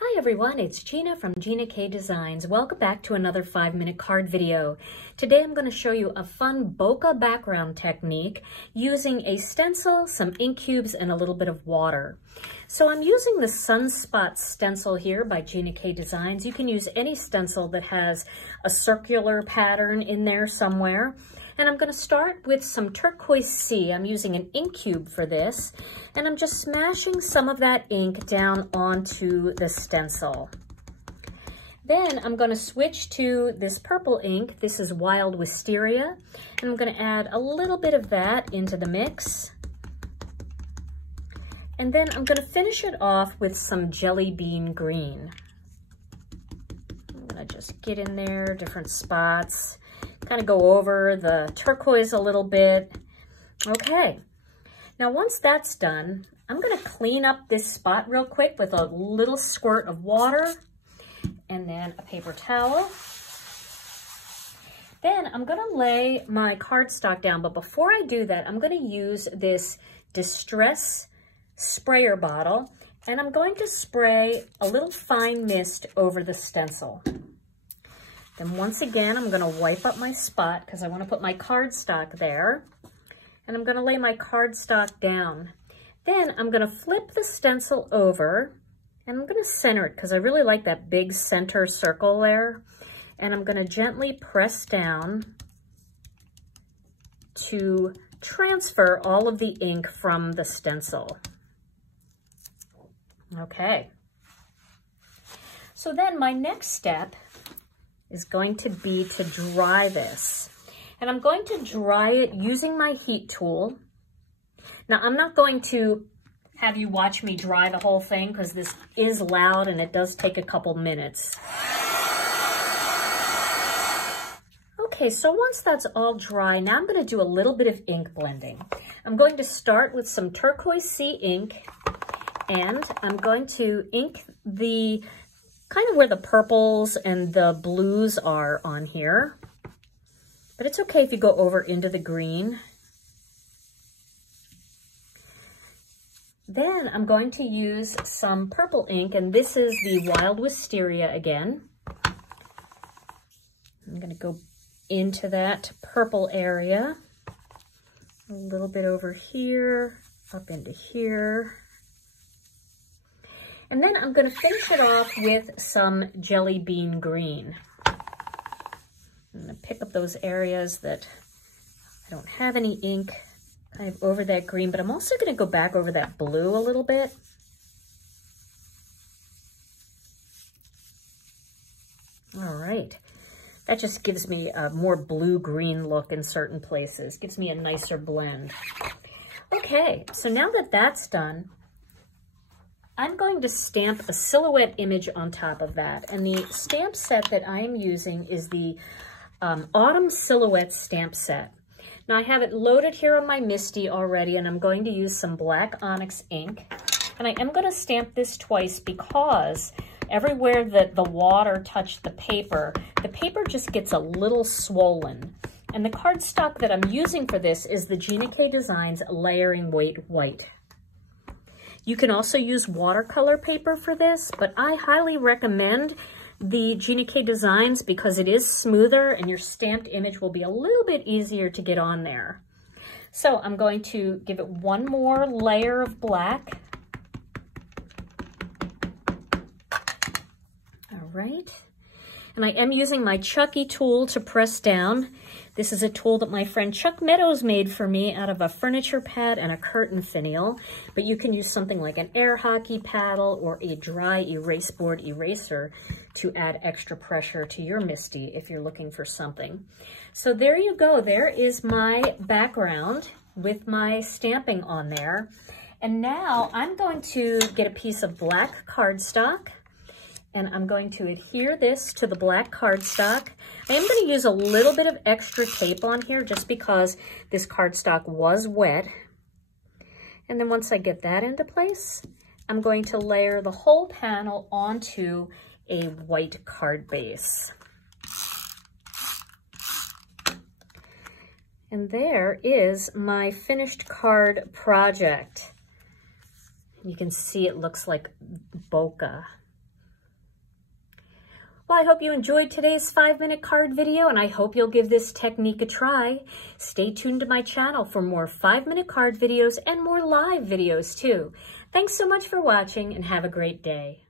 Hi everyone, it's Gina from Gina K Designs. Welcome back to another 5-minute card video. Today I'm going to show you a fun bokeh background technique using a stencil, some ink cubes, and a little bit of water. So I'm using the Sunspot stencil here by Gina K Designs. You can use any stencil that has a circular pattern in there somewhere. And I'm going to start with some turquoise sea. I'm using an ink cube for this, and I'm just smashing some of that ink down onto the stencil. Then I'm going to switch to this purple ink. This is Wild Wisteria, and I'm going to add a little bit of that into the mix. And then I'm going to finish it off with some Jelly Bean Green. I'm going to just get in there, different spots. Kind of go over the turquoise a little bit. Okay, now once that's done, I'm going to clean up this spot real quick with a little squirt of water and then a paper towel. Then I'm going to lay my cardstock down, but before I do that, I'm going to use this Distress sprayer bottle, and I'm going to spray a little fine mist over the stencil. Then once again, I'm going to wipe up my spot because I want to put my cardstock there. And I'm going to lay my cardstock down. Then I'm going to flip the stencil over and I'm going to center it because I really like that big center circle there. And I'm going to gently press down to transfer all of the ink from the stencil. Okay. So then my next step is going to be to dry this. And I'm going to dry it using my heat tool. Now, I'm not going to have you watch me dry the whole thing because this is loud and it does take a couple minutes. Okay, so once that's all dry, now I'm going to do a little bit of ink blending. I'm going to start with some turquoise sea ink, and I'm going to ink the kind of where the purples and the blues are on here. But it's okay if you go over into the green. Then I'm going to use some purple ink, and this is the Wild Wisteria again. I'm going to go into that purple area. A little bit over here, up into here. And then I'm going to finish it off with some Jelly Bean Green. I'm going to pick up those areas that I don't have any ink kind of over that green, but I'm also going to go back over that blue a little bit. All right. That just gives me a more blue-green look in certain places. Gives me a nicer blend. Okay, so now that that's done, I'm going to stamp a silhouette image on top of that. And the stamp set that I am using is the Autumn Silhouette stamp set. Now I have it loaded here on my MISTI already, and I'm going to use some black onyx ink. And I am going to stamp this twice because everywhere that the water touched the paper just gets a little swollen. And the cardstock that I'm using for this is the Gina K Designs Layering Weight White. You can also use watercolor paper for this, but I highly recommend the Gina K Designs because it is smoother and your stamped image will be a little bit easier to get on there. So I'm going to give it one more layer of black. All right. And I am using my Chucky tool to press down. This is a tool that my friend Chuck Meadows made for me out of a furniture pad and a curtain finial, but you can use something like an air hockey paddle or a dry erase board eraser to add extra pressure to your MISTI if you're looking for something. So there you go. There is my background with my stamping on there. And now I'm going to get a piece of black cardstock, and I'm going to adhere this to the black cardstock. I am going to use a little bit of extra tape on here just because this cardstock was wet. And then once I get that into place, I'm going to layer the whole panel onto a white card base. And there is my finished card project. You can see it looks like bokeh. Well, I hope you enjoyed today's 5-minute card video, and I hope you'll give this technique a try. Stay tuned to my channel for more 5-minute card videos and more live videos too. Thanks so much for watching, and have a great day.